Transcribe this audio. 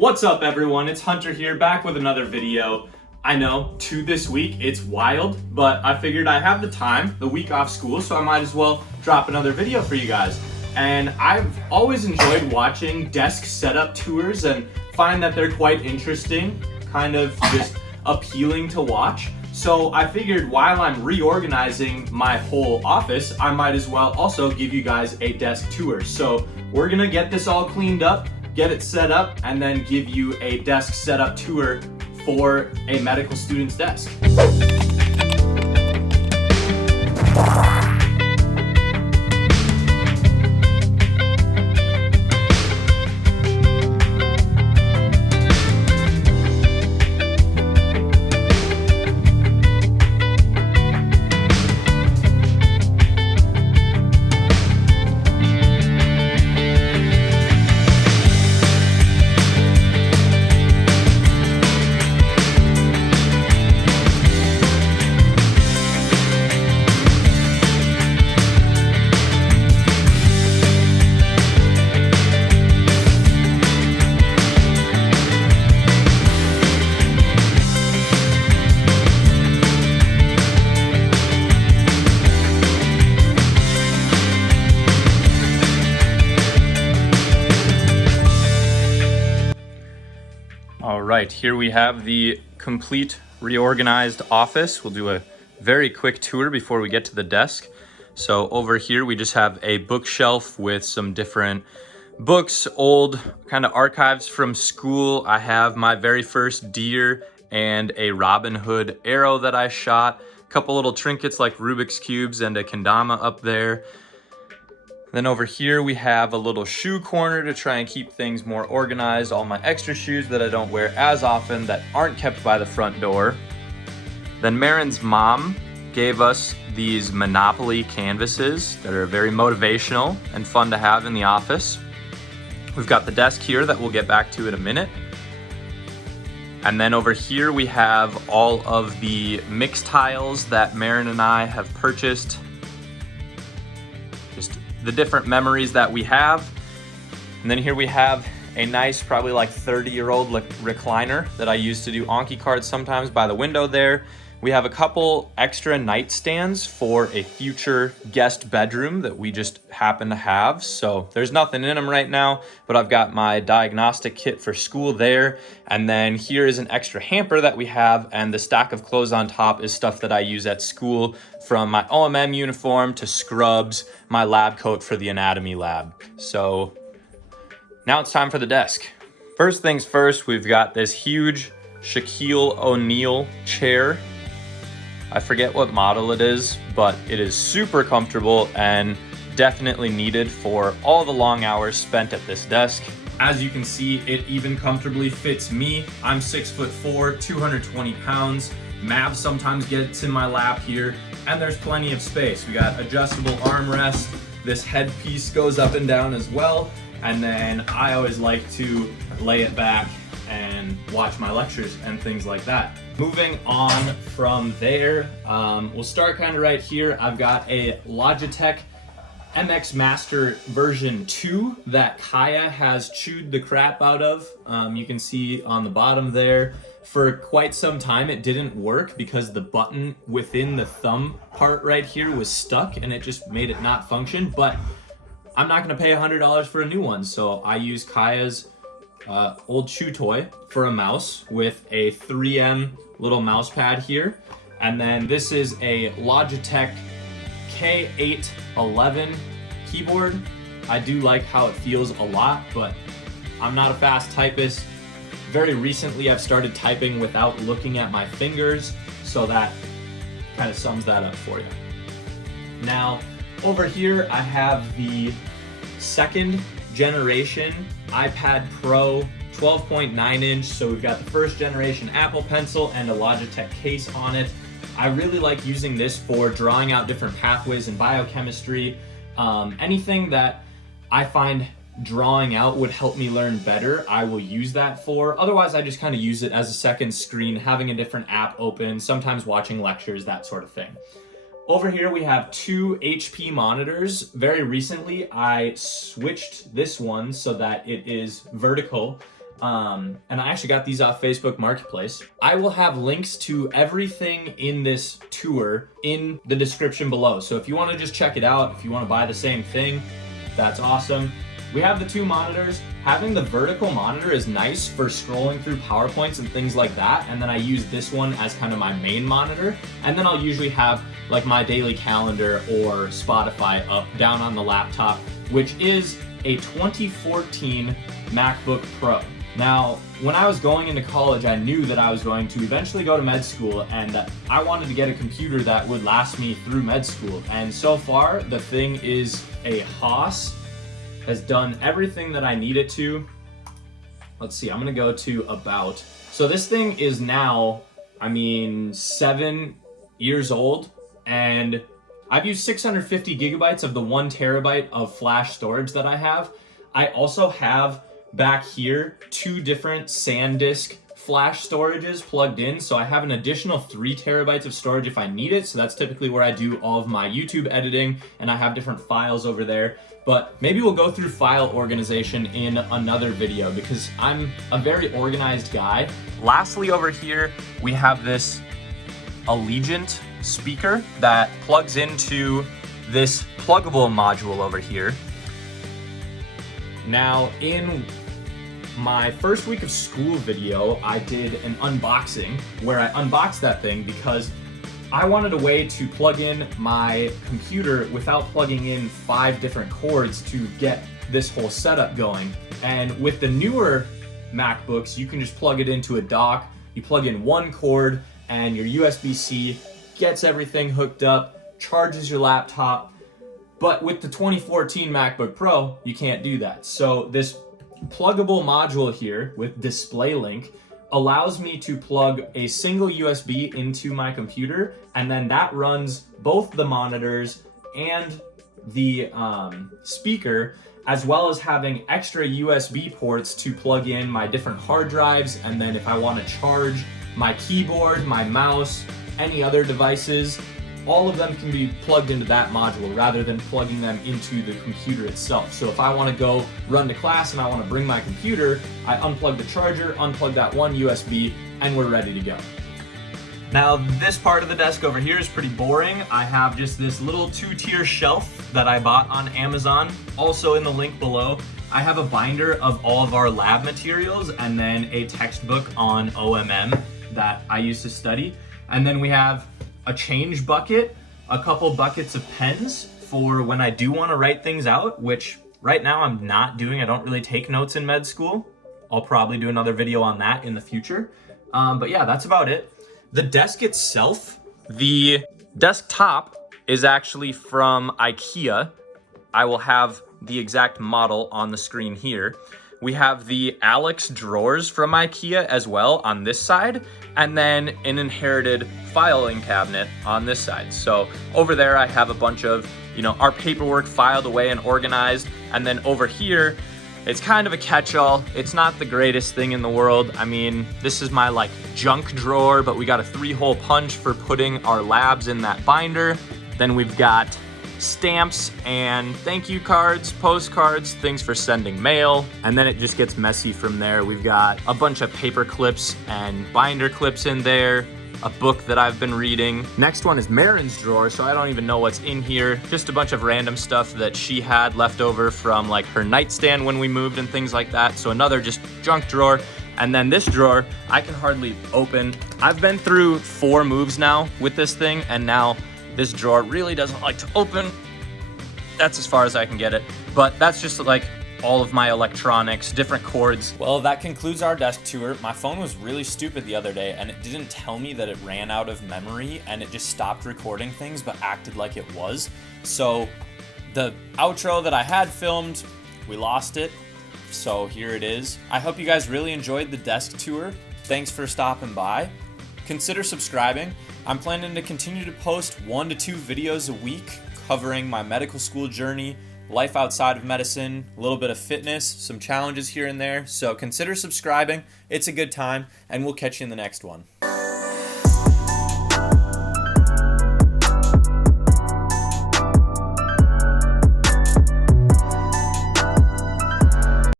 What's up everyone, it's Hunter here, back with another video. I know, 2 this week, it's wild, but I figured I have the time, the week off school, so I might as well drop another video for you guys. And I've always enjoyed watching desk setup tours and find that they're quite interesting, kind of just appealing to watch. So I figured while I'm reorganizing my whole office, I might as well also give you guys a desk tour. So we're gonna get this all cleaned up, get it set up, and then give you a desk setup tour for a medical student's desk. All right, here we have the complete reorganized office. We'll do a very quick tour before we get to the desk. So over here, we just have a bookshelf with some different books, old kind of archives from school. I have my very first deer and a Robin Hood arrow that I shot. A couple little trinkets like Rubik's Cubes and a kendama up there. Then over here we have a little shoe corner to try and keep things more organized. All my extra shoes that I don't wear as often that aren't kept by the front door. Then Marin's mom gave us these Monopoly canvases that are very motivational and fun to have in the office. We've got the desk here that we'll get back to in a minute. And then over here we have all of the mix tiles that Marin and I have purchased. Just the different memories that we have. And then here we have a nice, probably like 30-year-old recliner that I used to do Anki cards sometimes by the window there. We have a couple extra nightstands for a future guest bedroom that we just happen to have. So there's nothing in them right now, but I've got my diagnostic kit for school there. And then here is an extra hamper that we have, and the stack of clothes on top is stuff that I use at school, from my OMM uniform to scrubs, my lab coat for the anatomy lab. So now it's time for the desk. First things first, we've got this huge Shaquille O'Neal chair. I forget what model it is, but it is super comfortable and definitely needed for all the long hours spent at this desk. As you can see, it even comfortably fits me. I'm 6'4", 220 pounds. Mav sometimes gets in my lap here, and there's plenty of space. We got adjustable armrest. This headpiece goes up and down as well. And then I always like to lay it back and watch my lectures and things like that. Moving on from there, we'll start kind of right here. I've got a Logitech MX Master version 2 that Kaya has chewed the crap out of. You can see on the bottom there, for quite some time it didn't work because the button within the thumb part right here was stuck and it just made it not function. But I'm not gonna pay $100 for a new one, so I use Kaya's old chew toy for a mouse with a 3M little mouse pad here. And then this is a Logitech K811 keyboard. I do like how it feels a lot, but I'm not a fast typist. Very recently I've started typing without looking at my fingers, so that kind of sums that up for you. Now over here I have the second generation iPad Pro 12.9 inch. So we've got the first generation Apple Pencil and a Logitech case on it. I really like using this for drawing out different pathways in biochemistry. Anything that I find drawing out would help me learn better, I will use that for. Otherwise, I just kind of use it as a second screen, having a different app open, sometimes watching lectures, that sort of thing. Over here we have two HP monitors. Very recently I switched this one so that it is vertical. and I actually got these off Facebook Marketplace. I will have links to everything in this tour in the description below. So if you want to just check it out, if you want to buy the same thing, that's awesome. We have the two monitors. Having the vertical monitor is nice for scrolling through PowerPoints and things like that. And then I use this one as kind of my main monitor. And then I'll usually have like my daily calendar or Spotify up down on the laptop, which is a 2014 MacBook Pro. Now, when I was going into college, I knew that I was going to eventually go to med school and that I wanted to get a computer that would last me through med school. And so far, the thing is a Haas. Has done everything that I need it to. Let's see, I'm gonna go to about. So this thing is now, 7 years old, and I've used 650 gigabytes of the 1 terabyte of flash storage that I have. I also have back here 2 different SanDisk flash storages plugged in, so I have an additional 3 terabytes of storage if I need it. So that's typically where I do all of my YouTube editing, and I have different files over there. But maybe we'll go through file organization in another video because I'm a very organized guy. Lastly, over here, we have this Allegiant speaker that plugs into this pluggable module over here. Now, in my first week of school video, I did an unboxing where I unboxed that thing because I wanted a way to plug in my computer without plugging in 5 different cords to get this whole setup going. And with the newer MacBooks, you can just plug it into a dock. You plug in 1 cord and your USB-C gets everything hooked up, charges your laptop. But with the 2014 MacBook Pro, you can't do that. So this pluggable module here with DisplayLink allows me to plug a single USB into my computer, and then that runs both the monitors and the speaker, as well as having extra USB ports to plug in my different hard drives, and then if I want to charge my keyboard, my mouse, any other devices, all of them can be plugged into that module rather than plugging them into the computer itself. So if I want to go run to class and I want to bring my computer, I unplug the charger, unplug that one USB, and we're ready to go. Now, this part of the desk over here is pretty boring. I have just this little 2-tier shelf that I bought on Amazon. Also in the link below, I have a binder of all of our lab materials and then a textbook on OMM that I used to study. And then we have a change bucket, a couple buckets of pens for when I do want to write things out, which right now I'm not doing. I don't really take notes in med school. I'll probably do another video on that in the future. But yeah, that's about it. The desk itself, the desktop is actually from IKEA. I will have the exact model on the screen here. We have the Alex drawers from IKEA as well on this side, and then an inherited filing cabinet on this side. So over there I have a bunch of, our paperwork filed away and organized, and then over here, it's kind of a catch-all. It's not the greatest thing in the world. This is my junk drawer, but we got a 3-hole punch for putting our labs in that binder. Then we've got stamps and thank you cards, postcards, things for sending mail, and then it just gets messy from there. We've got a bunch of paper clips and binder clips in there, a book that I've been reading. Next one is Marin's drawer, so I don't even know what's in here. Just a bunch of random stuff that she had left over from her nightstand when we moved and things like that. So another just junk drawer. And then this drawer, I can hardly open. I've been through 4 moves now with this thing, and now this drawer really doesn't like to open. That's as far as I can get it. But that's just all of my electronics, different cords. Well, that concludes our desk tour. My phone was really stupid the other day, and it didn't tell me that it ran out of memory, and it just stopped recording things but acted like it was. So the outro that I had filmed, we lost it. So here it is. I hope you guys really enjoyed the desk tour. Thanks for stopping by. Consider subscribing. I'm planning to continue to post 1 to 2 videos a week covering my medical school journey, life outside of medicine, a little bit of fitness, some challenges here and there. So consider subscribing. It's a good time, and we'll catch you in the next one.